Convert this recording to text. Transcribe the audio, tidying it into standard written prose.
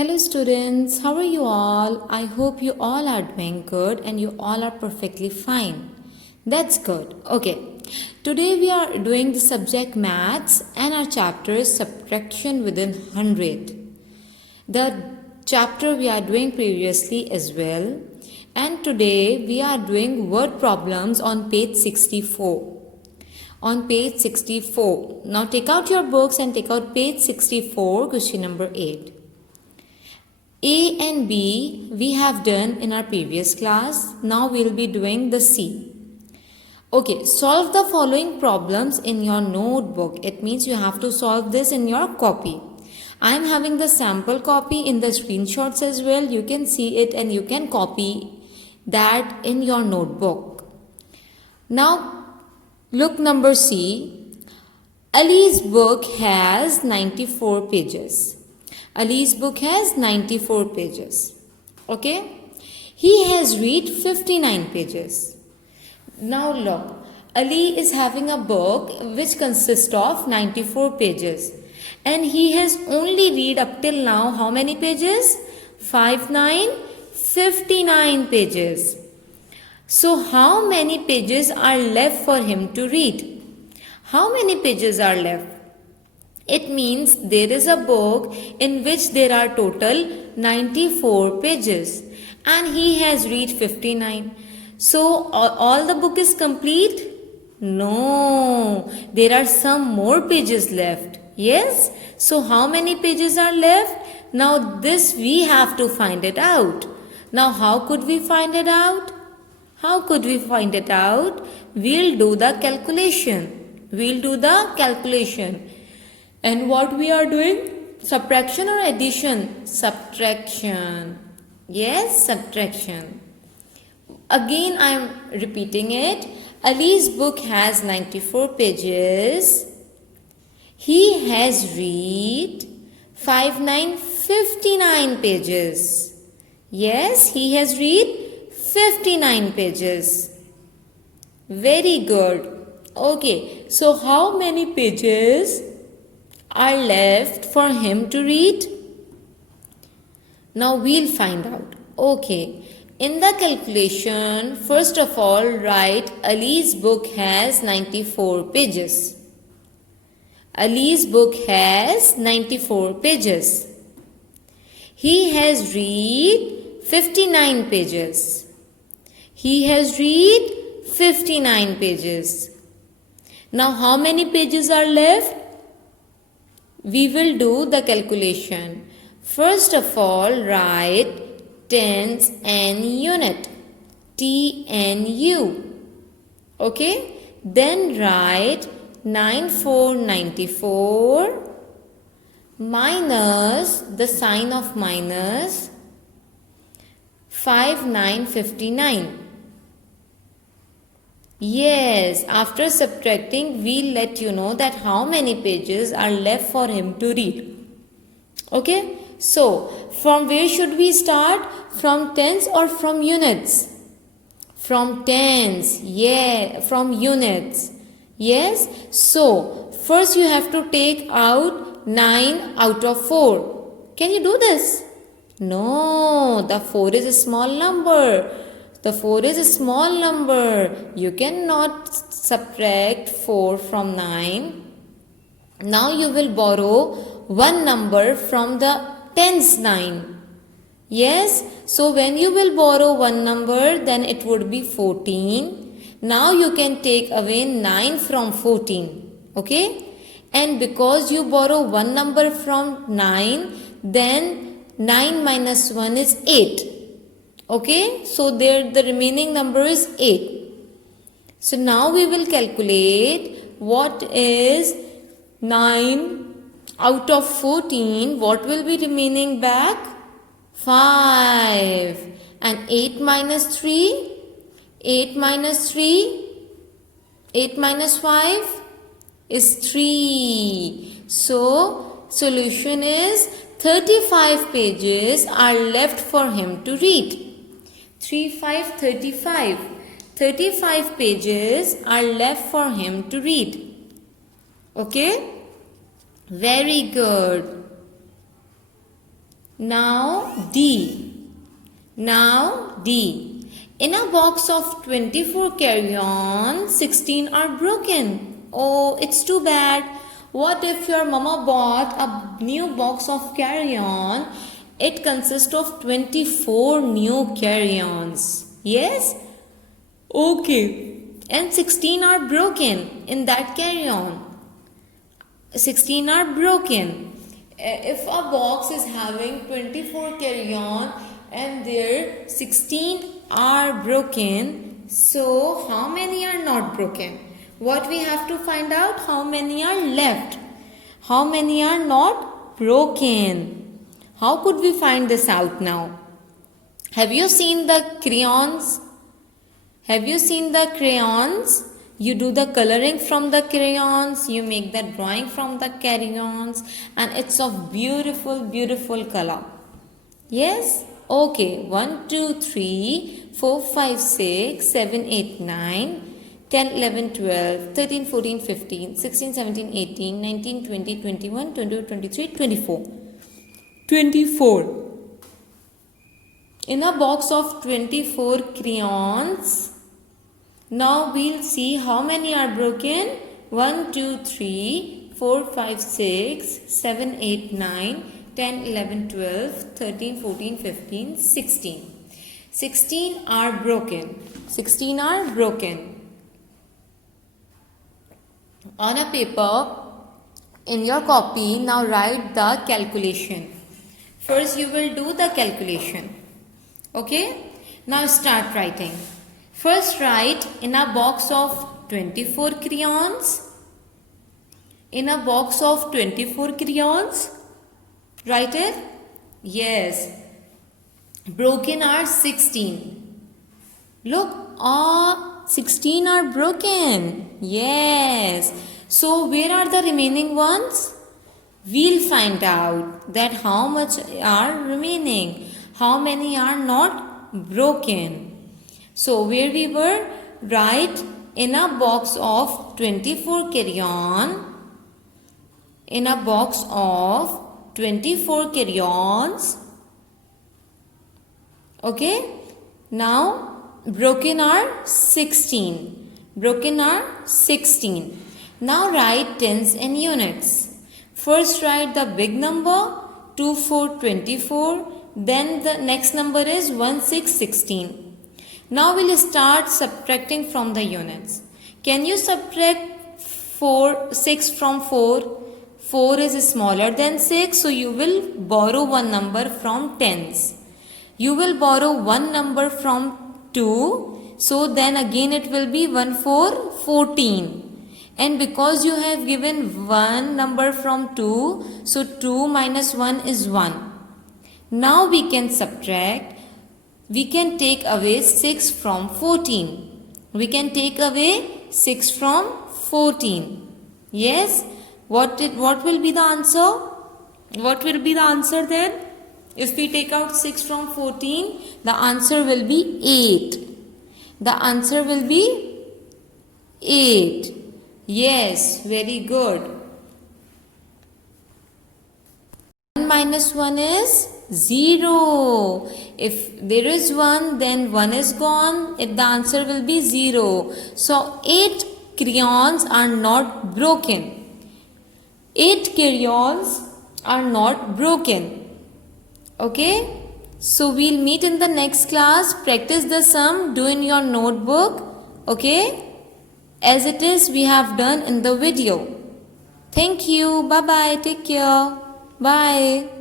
Hello students, how are you all? I hope you all are doing good and you all are perfectly fine. That's good. Okay. Today we are doing the subject maths and our chapter is subtraction within 100. The chapter we are doing previously as well, and today we are doing word problems on page 64. On page 64. Now take out your books and take out page 64, question number 8. A and B we have done in our previous class. Now we will be doing the C. Okay, solve the following problems in your notebook. It means you have to solve this in your copy. I am having the sample copy in the screenshots as well. You can see it and you can copy that in your notebook. Now look number C. Ali's book has 94 pages. Ali's book has 94 pages. Okay? He has read 59 pages. Now look, Ali is having a book which consists of 94 pages. And he has only read up till now how many pages? 59 pages. So how many pages are left for him to read? How many pages are left? It means there is a book in which there are total 94 pages and he has read 59. So all the book is complete? No, there are some more pages left. Yes? So how many pages are left? Now this we have to find it out. Now how could we find it out? How could we find it out? We'll do the calculation. And what we are doing? Subtraction or addition? Subtraction. Yes, subtraction. Again, I am repeating it. Ali's book has 94 pages. He has read 59 pages. Yes, he has read 59 pages. Very good. Okay, so how many pages are left for him to read? Now we'll find out. Okay, in the calculation, first of all, write Ali's book has 94 pages. Ali's book has 94 pages. He has read 59 pages. He has read 59 pages. Now how many pages are left? We will do the calculation. First of all, write tens and unit. TNU. Okay? Then write 9494 minus the sign of minus 5959. Yes, after subtracting, we'll let you know that how many pages are left for him to read. Okay, so from where should we start? From tens or from units? From tens, yeah, from units. Yes, so first you have to take out 9 out of 4. Can you do this? No, the 4 is a small number. The 4 is a small number. You cannot subtract 4 from 9. Now you will borrow one number from the tens 9. Yes, so when you will borrow one number, then it would be 14. Now you can take away 9 from 14. Okay? And because you borrow one number from 9, then 9 minus 1 is 8. Okay, so there the remaining number is 8. So now we will calculate what is 9 out of 14. What will be remaining back? 5. And 8 minus 3? 8 minus 3? 8 minus 5 is 3. So solution is 35 pages are left for him to read. 35. 35 pages are left for him to read. Okay? Very good. Now D. Now D. In a box of 24 carry-ons, 16 are broken. Oh, it's too bad. What if your mama bought a new box of carry-on? It consists of 24 new carry-ons. Yes? Okay. And 16 are broken in that carry-on. 16 are broken. If a box is having 24 carry-on and there 16 are broken, so how many are not broken? What we have to find out? How many are left? How many are not broken? How could we find this out now? Have you seen the crayons? Have you seen the crayons? You do the coloring from the crayons, you make the drawing from the crayons, and it's of beautiful, beautiful color. Yes? Okay. 1, 2, 3, 4, 5, 6, 7, 8, 9, 10, 11, 12, 13, 14, 15, 16, 17, 18, 19, 20, 21, 22, 23, 24. 24. In a box of 24 crayons, now we'll see how many are broken. 1, 2, 3, 4, 5, 6, 7, 8, 9, 10, 11, 12, 13, 14, 15, 16. 16 are broken. 16 are broken. On a paper, in your copy, now write the calculation. First you will do the calculation. Okay? Now start writing. First write in a box of 24 crayons. In a box of 24 crayons. Write it? Yes. Broken are 16. Look, all 16 are broken. Yes. So where are the remaining ones? We'll find out that how much are remaining. How many are not broken. So where we were, write in a box of 24 carry-on, in a box of 24 carry-ons. Okay. Now broken are 16. Broken are 16. Now write tens and units. First write the big number 2, 4, 24. Then the next number is 1, 6, 16. Now we'll start subtracting from the units. Can you subtract 6 from 4? 4 is smaller than 6, so you will borrow one number from tens. You will borrow one number from 2, so then again it will be 1, 4, 14. And because you have given one number from 2, so 2 minus 1 is 1. Now we can subtract. We can take away 6 from 14. We can take away 6 from 14. Yes? What will be the answer? What will be the answer then? If we take out 6 from 14, the answer will be 8. The answer will be 8. Yes, very good. 1 minus 1 is 0. If there is 1, then 1 is gone. If the answer will be 0. So 8 crayons are not broken. 8 crayons are not broken. Okay? So we'll meet in the next class. Practice the sum. Do in your notebook. Okay? As it is we have done in the video. Thank you. Bye bye. Take care. Bye.